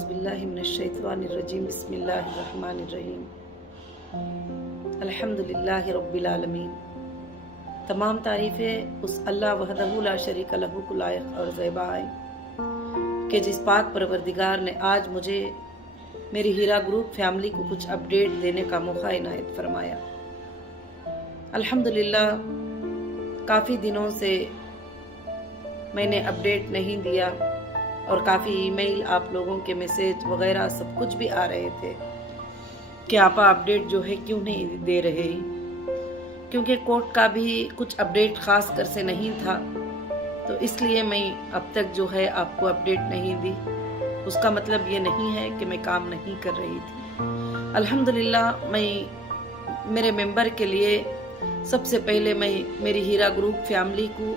औज़ बिल्लाहि मिनश्शैतानिर्रजीम बिस्मिल्लाहिर्रहमानिर्रहीम अल्हम्दुलिल्लाहि रब्बिल आलमीन। तमाम तारीफ़ें उस अल्लाह वहदहू ला शरीक लहू को लायक और ज़ैबा है कि जिस पाक परवरदिगार ने आज मुझे मेरी हीरा ग्रुप फैमिली को कुछ अपडेट देने का मौका इनायत फरमाया। अल्हम्दुलिल्लाह, काफ़ी दिनों से मैंने अपडेट नहीं दिया और काफ़ी ईमेल, आप लोगों के मैसेज वगैरह सब कुछ भी आ रहे थे कि आपा अपडेट जो है क्यों नहीं दे रहे, क्योंकि कोर्ट का भी कुछ अपडेट ख़ास कर से नहीं था, तो इसलिए मैं अब तक जो है आपको अपडेट नहीं दी। उसका मतलब ये नहीं है कि मैं काम नहीं कर रही थी। अल्हम्दुलिल्लाह, मैं मेरे मेंबर के लिए सबसे पहले मैं मेरी हीरा ग्रुप फैमिली को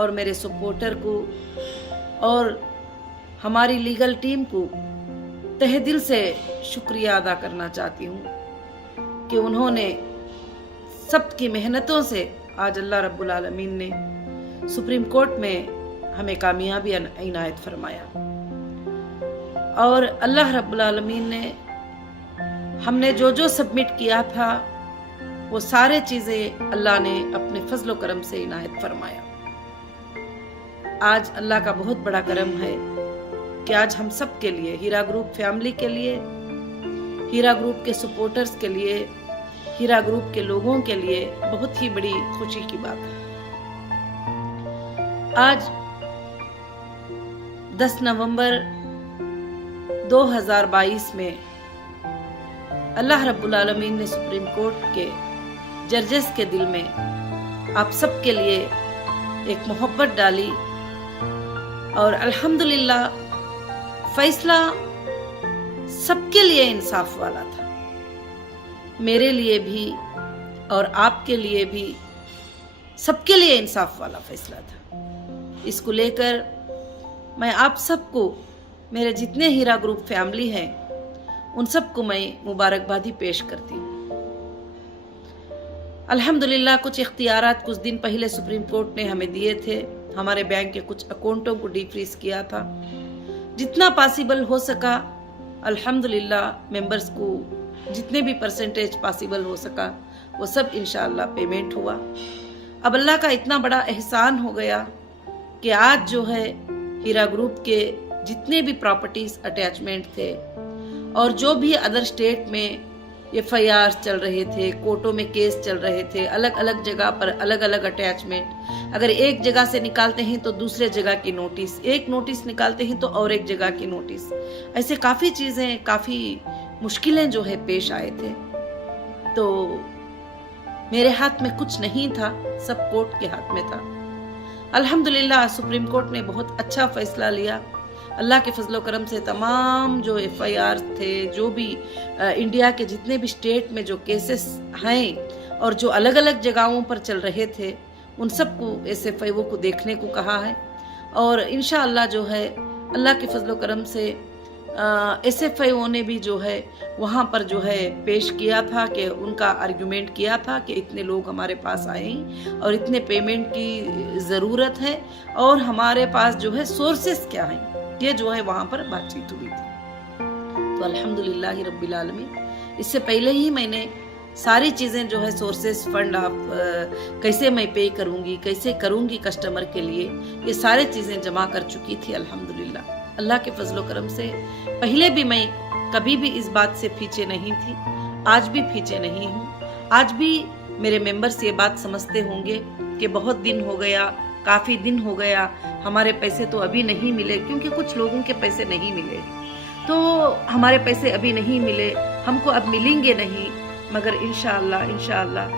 और मेरे सपोर्टर को और हमारी लीगल टीम को तहे दिल से शुक्रिया अदा करना चाहती हूँ कि उन्होंने सबकी मेहनतों से आज अल्लाह रब्बुल आलमीन ने सुप्रीम कोर्ट में हमें कामयाबी इनायत फरमाया। और अल्लाह रब्बुल आलमीन ने हमने जो जो सबमिट किया था वो सारे चीज़ें अल्लाह ने अपने फजल व करम से इनायत फरमाया। आज अल्लाह का बहुत बड़ा करम है कि आज हम सब के लिए, हीरा ग्रुप फैमिली के लिए, हीरा ग्रुप के सपोर्टर्स के लिए, हीरा ग्रुप के लोगों के लिए बहुत ही बड़ी खुशी की बात है। आज 10 नवंबर 2022 में अल्लाह रब्बुल आलमीन ने सुप्रीम कोर्ट के जजेस के दिल में आप सब के लिए एक मोहब्बत डाली और अल्हम्दुलिल्लाह फैसला सबके लिए इंसाफ वाला था, मेरे लिए भी और आपके लिए भी, सबके लिए इंसाफ वाला फैसला था। इसको लेकर मैं आप सबको, मेरे जितने हीरा ग्रुप फैमिली हैं, उन सबको मैं मुबारकबादी पेश करती हूँ। अल्हम्दुलिल्लाह, कुछ इख्तियारात कुछ दिन पहले सुप्रीम कोर्ट ने हमें दिए थे। हमारे बैंक के कुछ अकाउंटों को डीफ्रीज किया था। जितना पॉसिबल हो सका अल्हम्दुलिल्लाह मेंबर्स को जितने भी परसेंटेज पॉसिबल हो सका वो सब इंशाअल्लाह पेमेंट हुआ। अब अल्लाह का इतना बड़ा एहसान हो गया कि आज जो है हीरा ग्रुप के जितने भी प्रॉपर्टीज अटैचमेंट थे और जो भी अदर स्टेट में FIR चल रहे थे, कोर्टों में केस चल रहे थे, अलग अलग जगह पर अलग अलग अटैचमेंट, अगर एक जगह से निकालते हैं तो दूसरे जगह की नोटिस, एक नोटिस निकालते हैं तो और एक जगह की नोटिस, ऐसे काफ़ी चीज़ें, काफ़ी मुश्किलें जो है पेश आए थे। तो मेरे हाथ में कुछ नहीं था, सब कोर्ट के हाथ में था। अल्हम्दुलिल्लाह, सुप्रीम कोर्ट ने बहुत अच्छा फैसला लिया। अल्लाह के फजलो करम से तमाम जो FIR थे, जो भी इंडिया के जितने भी स्टेट में जो केसेस हैं और जो अलग अलग जगहों पर चल रहे थे, उन सबको SFIO को देखने को कहा है। और इंशाअल्लाह जो है अल्लाह के फजलो करम से SFIO ने भी जो है वहाँ पर जो है पेश किया था कि उनका आर्गुमेंट किया था कि इतने लोग हमारे पास आए और इतने पेमेंट की ज़रूरत है और हमारे पास जो है सोर्सेस क्या हैं, ये जो है वहाँ पर बातचीत हुई थी। तो अल्हम्दुलिल्लाह रब्बिल आलमीन, इससे पहले ही मैंने सारी चीज़ें जो है सोर्सेस, फंड आप कैसे मैं पे करूँगी, कैसे करूँगी कस्टमर के लिए, ये सारी चीज़ें जमा कर चुकी थी। अल्हम्दुलिल्लाह, अल्लाह के फजलो करम से पहले भी मैं कभी भी इस बात से पीछे नहीं थी, आज भी पीछे नहीं हूँ। आज भी मेरे मेंबर्स ये बात समझते होंगे कि बहुत दिन हो गया, काफ़ी दिन हो गया, हमारे पैसे तो अभी नहीं मिले, क्योंकि कुछ लोगों के पैसे नहीं मिले, तो हमारे पैसे अभी नहीं मिले, हमको अब मिलेंगे नहीं। मगर इंशाअल्लाह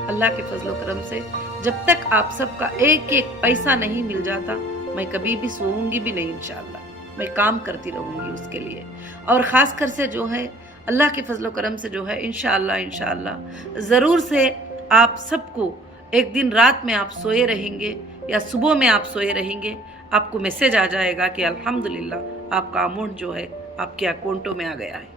अल्लाह के फजलो करम से जब तक आप सबका एक एक पैसा नहीं मिल जाता, मैं कभी भी सोऊंगी भी नहीं। इंशाअल्लाह मैं काम करती रहूँगी उसके लिए। और ख़ास कर से जो है अल्लाह के फजलो करम से जो है इंशाअल्लाह ज़रूर से आप सबको एक दिन रात में आप सोए रहेंगे या सुबह में आप सोए रहेंगे, आपको मैसेज आ जाएगा कि अल्हम्दुलिल्लाह आपका अमाउंट जो है आपके अकाउंटों में आ गया है।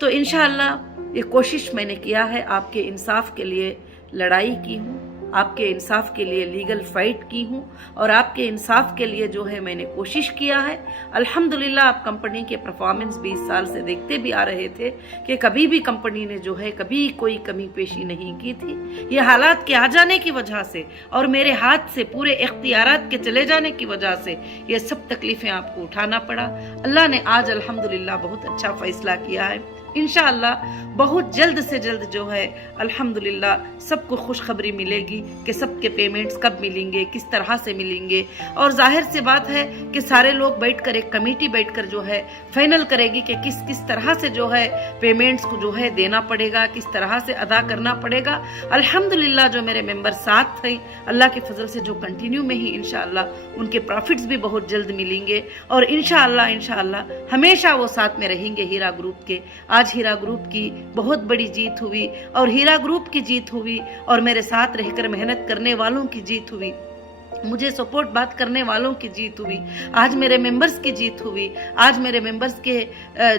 तो इंशाअल्लाह ये कोशिश मैंने किया है, आपके इंसाफ के लिए लड़ाई की हूँ आपके इंसाफ के लिए लीगल फाइट की हूँ और आपके इंसाफ के लिए जो है मैंने कोशिश किया है। अल्हम्दुलिल्लाह आप कंपनी के परफॉर्मेंस 20 साल से देखते भी आ रहे थे कि कभी भी कंपनी ने जो है कभी कोई कमी पेशी नहीं की थी। ये हालात के आ जाने की वजह से और मेरे हाथ से पूरे इख्तियारात के चले जाने की वजह से ये सब तकलीफ़ें आपको उठाना पड़ा। अल्लाह ने आज अल्हम्दुलिल्लाह बहुत अच्छा फ़ैसला किया है। इंशाअल्लाह बहुत जल्द से जल्द जो है अल्हम्दुलिल्लाह सबको खुशखबरी मिलेगी कि सबके पेमेंट्स कब मिलेंगे, किस तरह से मिलेंगे। और जाहिर सी बात है कि सारे लोग बैठकर एक कमेटी बैठकर जो है फाइनल करेगी कि किस किस तरह से जो है पेमेंट्स को जो है देना पड़ेगा, किस तरह से अदा करना पड़ेगा। अल्हम्दुलिल्लाह जो मेरे मेंबर साथ थे अल्लाह के फजल से जो कंटिन्यू में ही इंशाअल्लाह उनके प्रॉफिट्स भी बहुत जल्द मिलेंगे और इंशाअल्लाह हमेशा वो साथ में रहेंगे हीरा ग्रुप के। आज हीरा ग्रुप की बहुत बड़ी जीत हुई और हीरा ग्रुप की जीत हुई और मेरे साथ रहकर मेहनत करने वालों की जीत हुई, मुझे सपोर्ट बात करने वालों की जीत हुई। आज मेरे मेंबर्स की जीत हुई। आज मेरे मेंबर्स के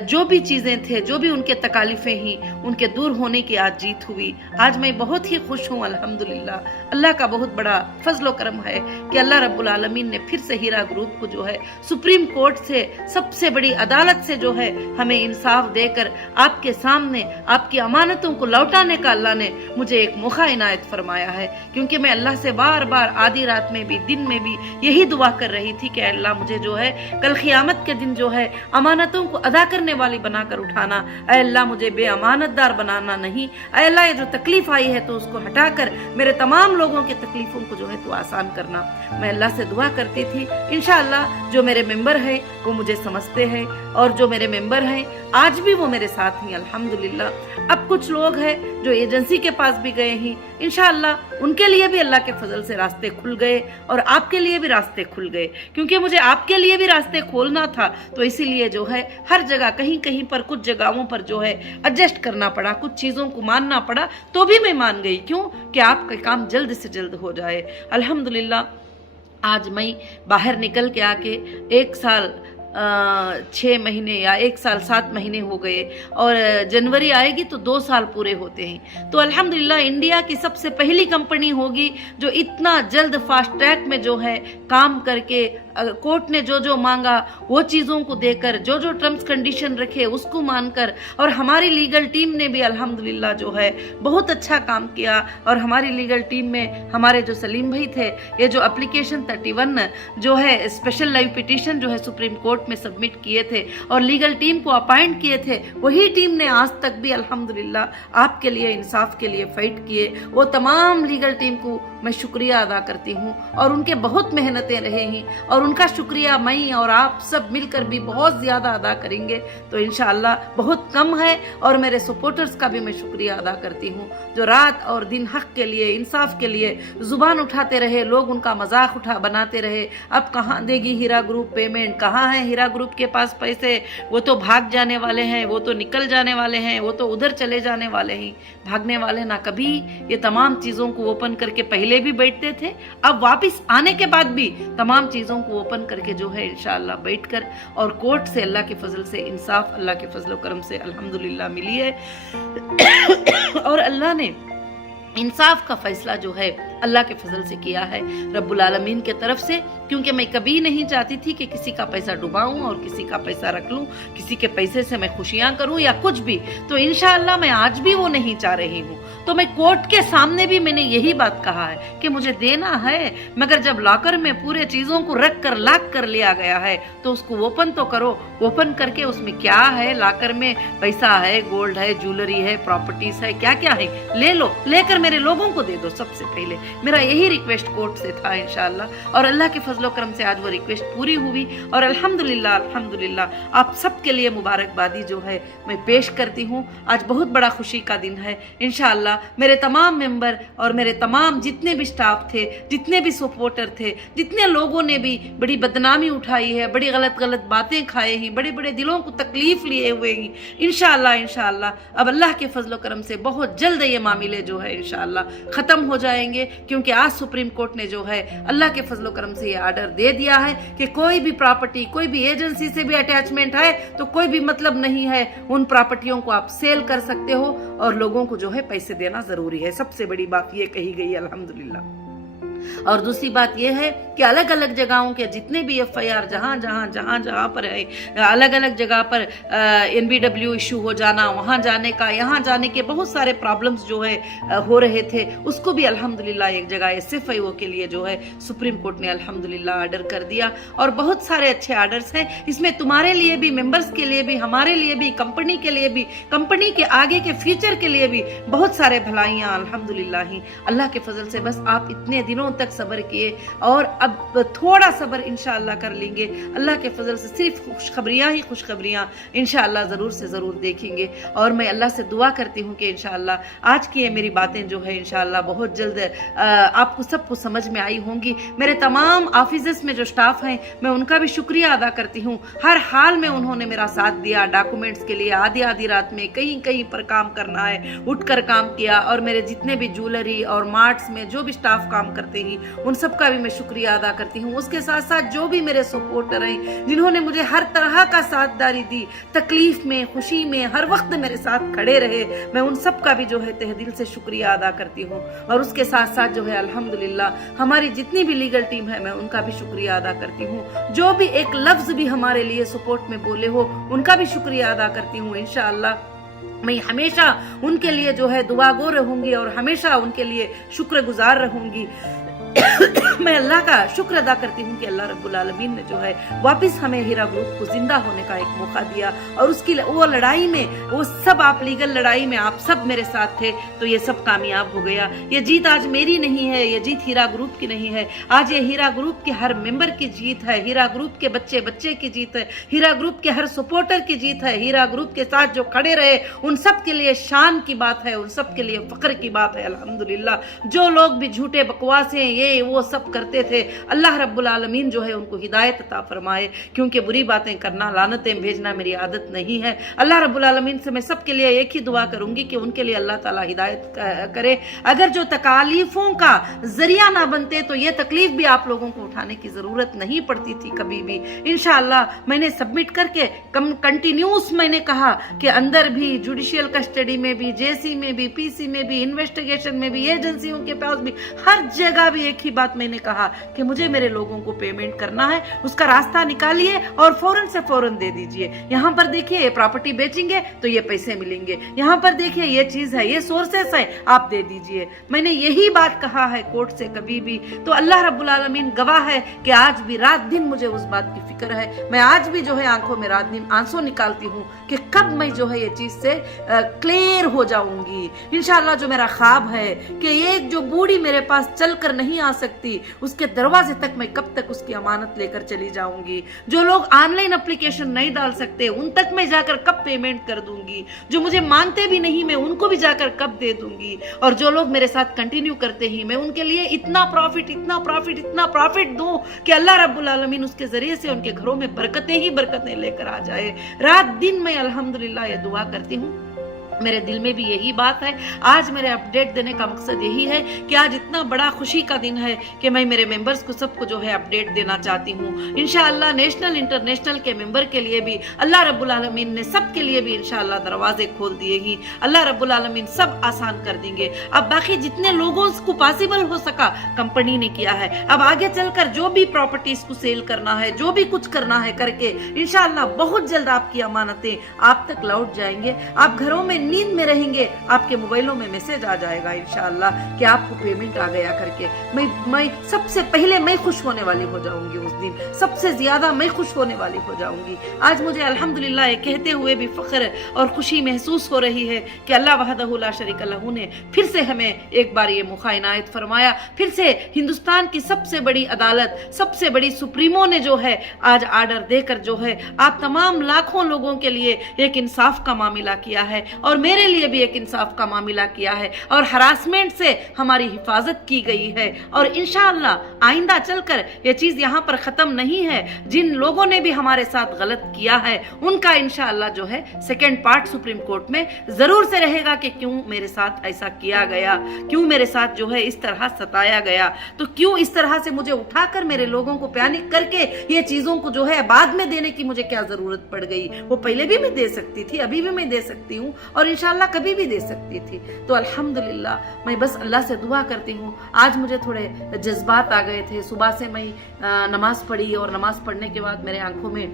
जो भी चीज़ें थे, जो भी उनके तकालीफें ही उनके दूर होने की आज जीत हुई। आज मैं बहुत ही खुश हूँ अल्हम्दुलिल्लाह। अल्लाह का बहुत बड़ा फजलो करम है कि अल्लाह रब्बुल आलमीन ने फिर से हीरा ग्रुप को जो है सुप्रीम कोर्ट से सबसे बड़ी अदालत से जो है हमें इंसाफ देकर आपके सामने आपकी अमानतों को लौटाने का अल्लाह ने मुझे एक मौका इनायत फरमाया है। क्योंकि मैं अल्लाह से बार बार आधी रात में भी दिन में भी यही दुआ कर रही थी कि अल्लाह मुझे जो है कल क़ियामत के दिन जो है अमानतों को अदा करने वाली बनाकर उठाना। ऐ अल्लाह मुझे बेअमानतदार बनाना नहीं। ऐ अल्लाह ये जो तकलीफ आई है तो उसको हटाकर मेरे तमाम लोगों की तकलीफों को जो है तो आसान करना। मैं अल्लाह से दुआ करती थी। इंशाअल्लाह जो मेरे मेंबर हैं वो मुझे समझते हैं और जो मेरे मेंबर हैं आज भी वो मेरे साथ हैं अल्हम्दुलिल्लाह। अब कुछ लोग हैं जो एजेंसी के पास भी गए हैं, इंशाअल्लाह उनके लिए भी अल्लाह के फजल से रास्ते खुल गए और आपके लिए भी रास्ते खुल गए। क्योंकि मुझे आपके लिए भी रास्ते खोलना था तो इसीलिए जो है हर जगह कहीं कहीं पर कुछ जगहों पर जो है एडजस्ट करना पड़ा, कुछ चीज़ों को मानना पड़ा, तो भी मैं मान गई। क्यों कि आपका काम जल्द से जल्द हो जाए। अल्हम्दुलिल्लाह आज मैं बाहर निकल के आके 1 साल 6 महीने या 1 साल 7 महीने हो गए और जनवरी आएगी तो 2 साल पूरे होते हैं। तो अल्हम्दुलिल्लाह इंडिया की सबसे पहली कंपनी होगी जो इतना जल्द फास्ट ट्रैक में जो है काम करके कोर्ट ने जो जो मांगा वो चीज़ों को देकर, जो जो टर्म्स कंडीशन रखे उसको मानकर, और हमारी लीगल टीम ने भी अल्हम्दुलिल्लाह जो है बहुत अच्छा काम किया। और हमारी लीगल टीम में हमारे जो सलीम भाई थे, ये जो एप्लीकेशन 31 जो है स्पेशल लाइव पिटीशन जो है सुप्रीम कोर्ट में सबमिट किए थे और लीगल टीम को अपॉइंट किए थे, वही टीम ने आज तक भी अल्हम्दुलिल्लाह आपके लिए इंसाफ के लिए फाइट किए। वो तमाम लीगल टीम को मैं शुक्रिया अदा करती हूँ और उनके बहुत मेहनतें रहे हैं और उनका शुक्रिया मैं और आप सब मिलकर भी बहुत ज़्यादा अदा करेंगे तो इंशाअल्लाह बहुत कम है। और मेरे सपोर्टर्स का भी मैं शुक्रिया अदा करती हूँ जो रात और दिन हक के लिए, इंसाफ के लिए जुबान उठाते रहे, लोग उनका मजाक बनाते रहे। अब कहाँ देगी हीरा ग्रुप पेमेंट, कहाँ है हीरा ग्रुप के पास पैसे, वो तो भाग जाने वाले हैं, वो तो निकल जाने वाले हैं, वो तो उधर चले जाने वाले हैं। भागने वाले ना कभी ये तमाम चीज़ों को ओपन करके पहले भी बैठते थे, अब वापस आने के बाद भी तमाम चीज़ों को ओपन करके जो है इंशाअल्लाह बैठकर और कोर्ट से अल्लाह के फजल से इंसाफ अल्लाह के फजल करम से अल्हम्दुलिल्लाह मिली है। और अल्लाह ने इंसाफ का फैसला जो है अल्लाह के फजल से किया है रब्बुल आलमीन के तरफ से। क्योंकि मैं कभी नहीं चाहती थी कि किसी का पैसा डुबाऊं और किसी का पैसा रख लूं, किसी के पैसे से मैं खुशियां करूं या कुछ भी। तो इंशाअल्लाह मैं आज भी वो नहीं चाह रही हूं। तो मैं कोर्ट के सामने भी मैंने यही बात कहा है कि मुझे देना है, मगर जब लॉकर में पूरे चीज़ों को रख कर लॉक कर लिया गया है तो उसको ओपन तो करो। ओपन करके उसमें क्या है, लॉकर में पैसा है, गोल्ड है, ज्वेलरी है, प्रॉपर्टीज है, क्या क्या है, ले लो, लेकर मेरे लोगों को दे दो। सबसे पहले मेरा यही रिक्वेस्ट कोर्ट से था इंशाअल्लाह और अल्लाह के फजलो करम से आज वो रिक्वेस्ट पूरी हुई। और अल्हम्दुलिल्लाह अल्हम्दुलिल्लाह आप सबके लिए मुबारकबादी जो है मैं पेश करती हूँ। आज बहुत बड़ा खुशी का दिन है। इंशाअल्लाह मेरे तमाम मेंबर और मेरे तमाम जितने भी स्टाफ थे, जितने भी सपोर्टर थे, जितने लोगों ने भी बड़ी बदनामी उठाई है, बड़ी गलत गलत बातें खाए हैं, बड़े बड़े दिलों को तकलीफ लिए हुए हैं, इंशाअल्लाह अब अल्लाह के फजलो करम से बहुत जल्द ये मामले जो है इंशाअल्लाह ख़त्म हो जाएंगे। क्योंकि आज सुप्रीम कोर्ट ने जो है अल्लाह के फजलो करम से ये आर्डर दे दिया है कि कोई भी प्रॉपर्टी, कोई भी एजेंसी से भी अटैचमेंट है तो कोई भी मतलब नहीं है, उन प्रॉपर्टियों को आप सेल कर सकते हो और लोगों को जो है पैसे देना जरूरी है। सबसे बड़ी बात ये कही गई अल्हम्दुलिल्लाह। और दूसरी बात यह है कि अलग अलग जगहों के जितने भी FIR जहाँ पर है, अलग अलग जगह पर NBW इशू हो जाना, वहाँ जाने का, यहाँ जाने के बहुत सारे प्रॉब्लम्स जो है हो रहे थे, उसको भी अल्हम्दुलिल्लाह एक जगह SFIO के लिए जो है सुप्रीम कोर्ट ने अल्हम्दुलिल्लाह आर्डर कर दिया। और बहुत सारे अच्छे आर्डर्स हैं इसमें, तुम्हारे लिए भी, मेंबर्स के लिए भी, हमारे लिए भी, कंपनी के लिए भी, कंपनी के आगे के फ्यूचर के लिए भी बहुत सारे भलाइयाँ अल्हम्दुलिल्लाह ही अल्लाह के फजल से। बस आप इतने दिनों तक सब्र किए और अब थोड़ा सब्र इंशाअल्लाह कर लेंगे, अल्लाह के फजल से सिर्फ खुशखबरियां इंशाअल्लाह ज़रूर से ज़रूर देखेंगे। और मैं अल्लाह से दुआ करती हूँ कि इंशाअल्लाह आज की ये मेरी बातें जो है इंशाअल्लाह बहुत जल्द आपको सबको समझ में आई होंगी। मेरे तमाम ऑफिसेस में जो स्टाफ हैं मैं उनका भी शुक्रिया अदा करती हूँ, हर हाल में उन्होंने मेरा साथ दिया। डॉक्यूमेंट्स के लिए आधी आधी रात में कहीं पर काम करना है, उठकर काम किया। और मेरे जितने भी ज्वेलरी और मार्ट्स में जो भी स्टाफ काम करते हैं उन सब का भी मैं शुक्रिया अदा करती हूँ। उसके साथ साथ जो भी मेरे सपोर्टर हैं जिन्होंने मुझे हर तरह का साथदारी दी, तकलीफ में, खुशी में, हर वक्त मेरे साथ खड़े रहे, मैं उन सब का भी जो है तहे दिल से शुक्रिया अदा करती हूँ। और उसके साथ साथ जो है अल्हम्दुलिल्लाह हमारी जितनी भी लीगल टीम है मैं उनका भी शुक्रिया अदा करती हूँ। जो भी एक लफ्ज भी हमारे लिए सपोर्ट में बोले हो उनका भी शुक्रिया अदा करती हूँ। इंशाअल्लाह मैं हमेशा उनके लिए जो है दुआगो रहूंगी और हमेशा उनके लिए शुक्रगुजार रहूंगी। मैं अल्लाह का शुक्र अदा करती हूँ कि अल्लाह रब्बुल आलमीन ने जो है वापस हमें हीरा ग्रुप को जिंदा होने का एक मौका दिया। और उसकी वो लड़ाई में, वो सब आप लीगल लड़ाई में आप सब मेरे साथ थे तो ये सब कामयाब हो गया। ये जीत आज मेरी नहीं है, ये जीत हीरा ग्रुप की नहीं है, आज ये हीरा ग्रुप के हर मेंबर की जीत है, हीरा ग्रुप के बच्चे बच्चे की जीत है, हीरा ग्रुप के हर सपोर्टर की जीत है। हीरा ग्रुप के साथ जो खड़े रहे उन सब के लिए शान की बात है, उन सब के लिए फख्र की बात है अल्हम्दुलिल्लाह। जो लोग भी झूठे बकवासें ये वो सब करते थे, अल्लाह रब्बुल आलमीन जो है उनको हिदायत अता फरमाए, क्योंकि बुरी बातें करना, लानतें भेजना मेरी आदत नहीं है। अल्लाह रब्बुल आलमीन से मैं सबके लिए एक ही दुआ करूंगी कि उनके लिए अल्लाह ताला हिदायत करे। अगर जो तकालीफों का जरिया ना बनते तो ये तकलीफ भी आप लोगों को उठाने की जरूरत नहीं पड़ती थी कभी भी। इंशाअल्लाह मैंने सबमिट करके कंटिन्यूस मैंने कहा कि अंदर भी, जुडिशियल कस्टडी में भी, जेसी में भी, पीसी में भी, इन्वेस्टिगेशन में भी, एजेंसियों के पास भी, हर जगह भी एक ही बात मैंने कहा कि मुझे मेरे लोगों को पेमेंट करना है, उसका रास्ता निकालिए और फौरन से फौरन दे दीजिए। यहाँ पर देखिए ये प्रॉपर्टी बेचेंगे तो ये पैसे मिलेंगे, यहाँ पर देखिए ये चीज है, ये सोर्सेस है, आप दे दीजिए। मैंने यही बात कहा है कोर्ट से कभी भी। तो अल्लाह रब्बुल आलमीन गवाह है कि आज भी रात दिन मुझे उस बात की फिक्र है। मैं आज भी जो है आंखों में रात दिन आंसू निकालती हूँ कि कब मैं जो है ये चीज से क्लियर हो जाऊंगी। इंशाअल्लाह जो मेरा ख्वाब है कि एक जो बूढ़ी मेरे पास चलकर नहीं आ सकती उसके दरवाजे तक मैं कब तक उसकी अमानत लेकर चली जाऊंगी। जो लोग ऑनलाइन एप्लीकेशन नहीं डाल सकते उन तक मैं जाकर कब पेमेंट कर दूंगी। जो मुझे मानते भी नहीं मैं उनको भी जाकर कब दे दूंगी। और जो लोग मेरे साथ कंटिन्यू करते ही मैं उनके लिए इतना प्रॉफिट दूं कि अल्लाह रब्बुल आलमीन उसके जरिए से उनके घरों में बरकतें ही बरकतें लेकर आ जाए। रात दिन मैं अल्हम्दुलिल्लाह ये दुआ करती हूँ। मेरे दिल में भी यही बात है। आज मेरे अपडेट देने का मकसद यही है कि आज इतना बड़ा खुशी का दिन है कि मैं मेरे मेंबर्स को सबको जो है अपडेट देना चाहती हूँ। इंशाअल्लाह नेशनल इंटरनेशनल के मेंबर के लिए भी अल्लाह रब्बुल आलमीन ने सबके लिए भी इंशाअल्लाह दरवाजे खोल दिए ही। अल्लाह रब्बुल आलमीन सब आसान कर देंगे। अब बाकी जितने लोगों को पॉसिबल हो सका कंपनी ने किया है। अब आगे चलकर जो भी प्रॉपर्टीज को सेल करना है, जो भी कुछ करना है करके इंशाअल्लाह बहुत जल्द आपकी अमानतें आप तक लौट जाएंगे। आप घरों में नींद में रहेंगे, आपके मोबाइलों में मैसेज आ जाएगा इंशाअल्लाह कि आपको पेमेंट आ गया करके। मैं सबसे पहले मैं खुश होने वाली हो जाऊंगी उस दिन, सबसे ज्यादा मैं खुश होने वाली हो जाऊंगी। आज मुझे अल्हम्दुलिल्लाह ये कहते हुए भी फख्र और खुशी महसूस हो रही है कि अल्लाह वहदहु ला शरीका लहू ने फिर से हमें एक बार ये मौका इनायत फरमाया। फिर से हिंदुस्तान की सबसे बड़ी अदालत, सबसे बड़ी सुप्रीमो ने जो है आज आर्डर देकर जो है आप तमाम लाखों लोगों के लिए एक इंसाफ का मामला किया है। और میرے لیے بھی ایک انصاف کا معاملہ کیا ہے اور ہراسمنٹ سے ہماری حفاظت کی گئی ہے، اور انشاءاللہ آئندہ چل کر یہ چیز یہاں پر ختم نہیں ہے۔ جن لوگوں نے بھی ہمارے ساتھ غلط کیا ہے ان کا انشاءاللہ جو ہے سیکنڈ پارٹ سپریم کورٹ میں ضرور سے رہے گا کہ کیوں میرے ساتھ ایسا کیا گیا، کیوں میرے ساتھ جو ہے اس طرح ستایا گیا، تو کیوں اس طرح سے مجھے اٹھا کر میرے لوگوں کو پیانک کر کے یہ چیزوں کو جو ہے بعد میں دینے کی مجھے کیا ضرورت پڑ گئی۔ وہ پہلے بھی میں دے سکتی تھی، ابھی بھی میں دے سکتی ہوں، اور انشاءاللہ کبھی بھی دے سکتی تھی۔ تو الحمدللہ میں بس اللہ سے دعا کرتی ہوں۔ آج مجھے تھوڑے جذبات آ گئے تھے، صبح سے میں نماز پڑھی اور نماز پڑھنے کے بعد میرے آنکھوں میں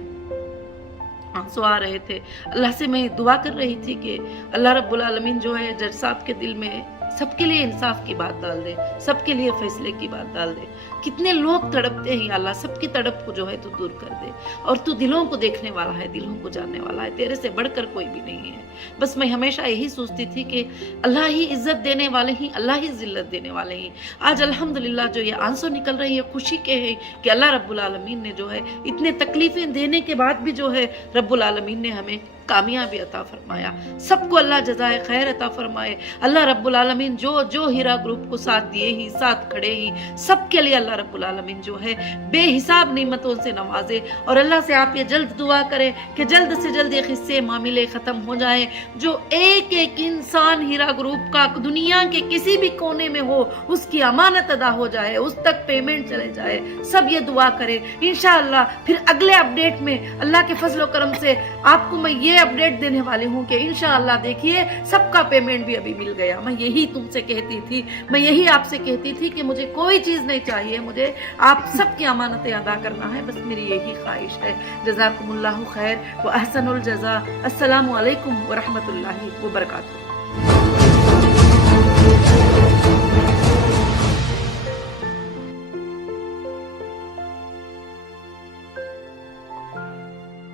آنسو آ رہے تھے۔ اللہ سے میں دعا کر رہی تھی کہ اللہ رب العالمین جو ہے جج صاحب کے دل میں سب کے لیے انصاف کی بات ڈال دے، سب کے لیے فیصلے کی بات ڈال دے۔ کتنے لوگ تڑپتے ہیں اللہ، سب کی تڑپ کو جو ہے تو دور کر دے، اور تو دلوں کو دیکھنے والا ہے، دلوں کو جاننے والا ہے، تیرے سے بڑھ کر کوئی بھی نہیں ہے۔ بس میں ہمیشہ یہی سوچتی تھی کہ اللہ ہی عزت دینے والے ہیں، اللہ ہی ذلت دینے والے ہیں۔ آج الحمدللہ جو یہ آنسو نکل رہی ہے خوشی کے ہیں کہ اللہ رب العالمین نے جو ہے اتنے تکلیفیں دینے کے بعد بھی جو ہے رب العالمین نے ہمیں کامیابی عطا فرمایا۔ سب کو اللہ جزائے خیر عطا فرمائے۔ اللہ رب العالمین جو ہیرا گروپ کو ساتھ دیے ہی، ساتھ کھڑے ہی، سب کے لیے اللہ رب العالمین جو ہے بے حساب نعمتوں سے نوازے، اور اللہ سے آپ یہ جلد دعا کریں کہ جلد سے جلد یہ قصے معاملے ختم ہو جائیں، جو ایک ایک انسان ہیرا گروپ کا دنیا کے کسی بھی کونے میں ہو اس کی امانت ادا ہو جائے، اس تک پیمنٹ چلے جائے۔ سب یہ دعا کریں انشاءاللہ۔ پھر اگلے اپڈیٹ میں اللہ کے فضل و کرم سے آپ کو میں یہ اپڈیٹ دینے والی ہوں کہ انشاءاللہ دیکھیے سب کا پیمنٹ بھی ابھی مل گیا۔ میں یہی تم سے کہتی تھی، میں یہی آپ سے کہتی تھی کہ مجھے کوئی چیز نہیں چاہیے، مجھے آپ سب کی امانتیں ادا کرنا ہے، بس میری یہی خواہش ہے۔ جزاکم اللہ خیر و احسن الجزاء۔ السلام علیکم ورحمۃ اللہ وبرکاتہ۔